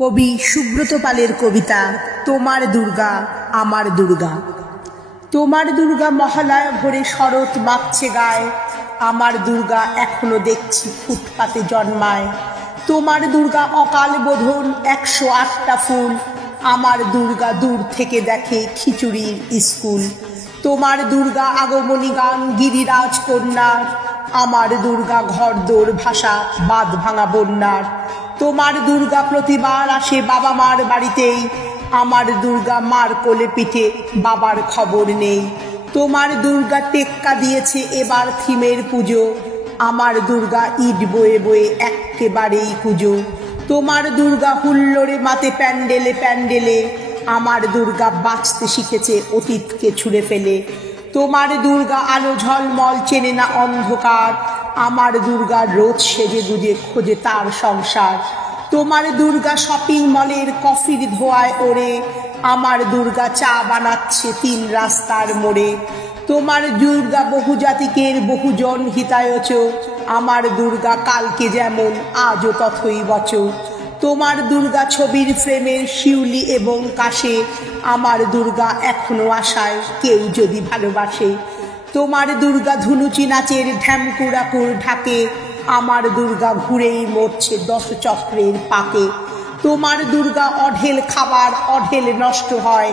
কবি সুব্রত পালের কবিতা তোমার দুর্গা আমার দুর্গা। তোমার দুর্গা মহালয়া ভরে শরৎ মাখছে গায়ে, আমার দুর্গা এখনো দেখছি ফুটপাতে জন্মায়। তোমার দুর্গা অকাল বোধন 108টা ফুল, আমার দুর্গা দূর থেকে দেখে খিচুড়ির স্কুল। তোমার দুর্গা আগমনী গান গিরিরাজ কন্যার, আমার দুর্গা ঘরদোর ভাষা বাঁধ ভাঙা বন্যার। তোমার দুর্গা প্রতিবার আসে বাবা মার বাড়িতেই, আমার দুর্গা মার কোলে পিঠে বাবার খবর নেই। তোমার দুর্গা টেক্কা দিয়েছে এবার থিমের পুজো, আমার দুর্গা ইট বয়ে বয়ে এক্কেবারেই কুজো। তোমার দুর্গা হুল্লোড়ে মাতে প্যান্ডেলে প্যান্ডেলে, আমার দুর্গা বাঁচতে শিখেছে অতীতকে ছুঁড়ে ফেলে। তোমার দুর্গা আলো ঝলমল চেনে না অন্ধকার, আমার দুর্গা রোজ সেজে গুজে খোঁজে তার সংসার। তোমার দুর্গা শপিং মলের কফির ধোঁয়ায় ওড়ে, আমার দুর্গা চা বানাচ্ছে 3 রাস্তার মোড়ে। তোমার দুর্গা বহুজাতিকের বহুজন হিতায়চ, আমার দুর্গা কালকে যেমন আজও তথই বচ। তোমার দুর্গা ছবির ফ্রেমের শিউলি এবং কাশে, আমার দুর্গা এখনো আশায় কেউ যদি ভালোবাসে। তোমার দুর্গা ধুনুচি নাচের ঢ্যামকুড়াকুর ঢাকে, আমার দুর্গা ঘুরেই মরছে 10 চক্রের পাকে। তোমার দুর্গা অঢেল খাবার অঢেল নষ্ট হয়,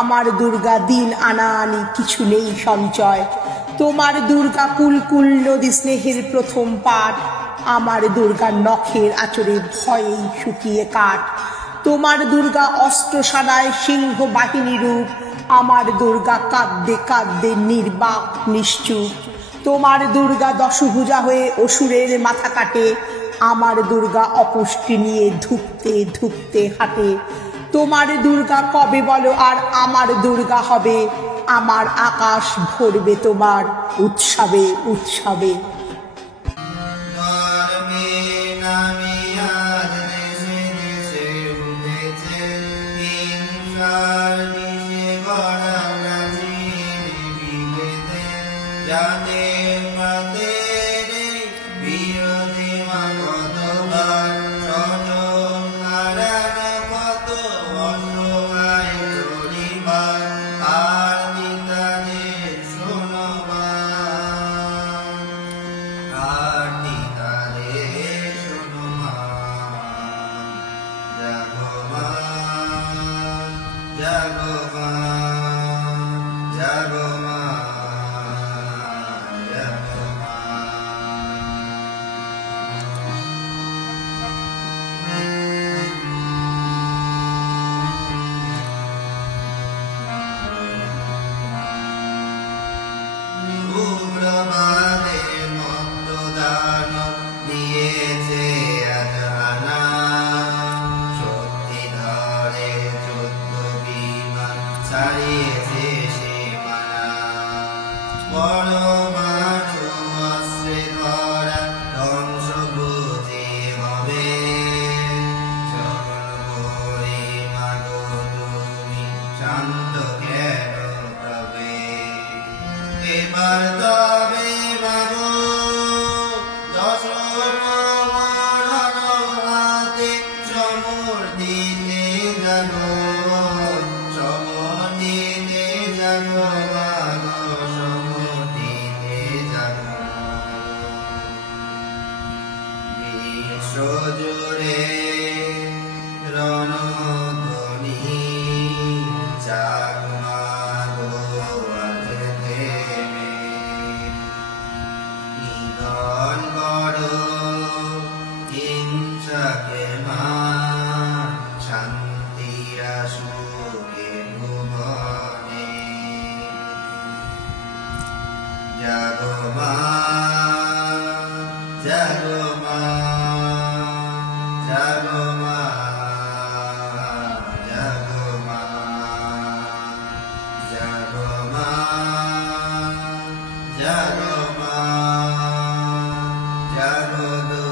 আমার দুর্গা দিন আনা আনি কিছু নেই সঞ্চয়। তোমার দুর্গা কুলকুল নদী স্নেহের প্রথম পাঠ, আমার দুর্গা নখের আচরে ভয়েই শুকিয়ে কাঠ। তোমার দুর্গা অস্ত্র সানায় সিংহ বাহিনী রূপ, আমার দুর্গা কাঁদতে কাঁদতে নির্বাক নিশ্চুপ। তোমার দুর্গা দশভুজা হয়ে অসুরের মাথা কাটে, আমার দুর্গা অপুষ্টি নিয়ে ধুঁকতে ধুঁকতে হাঁটে। তোমার দুর্গা কবে বলো আর আমার দুর্গা হবে, আমার আকাশ ভরবে তোমার উৎসবে উৎসবে। Jago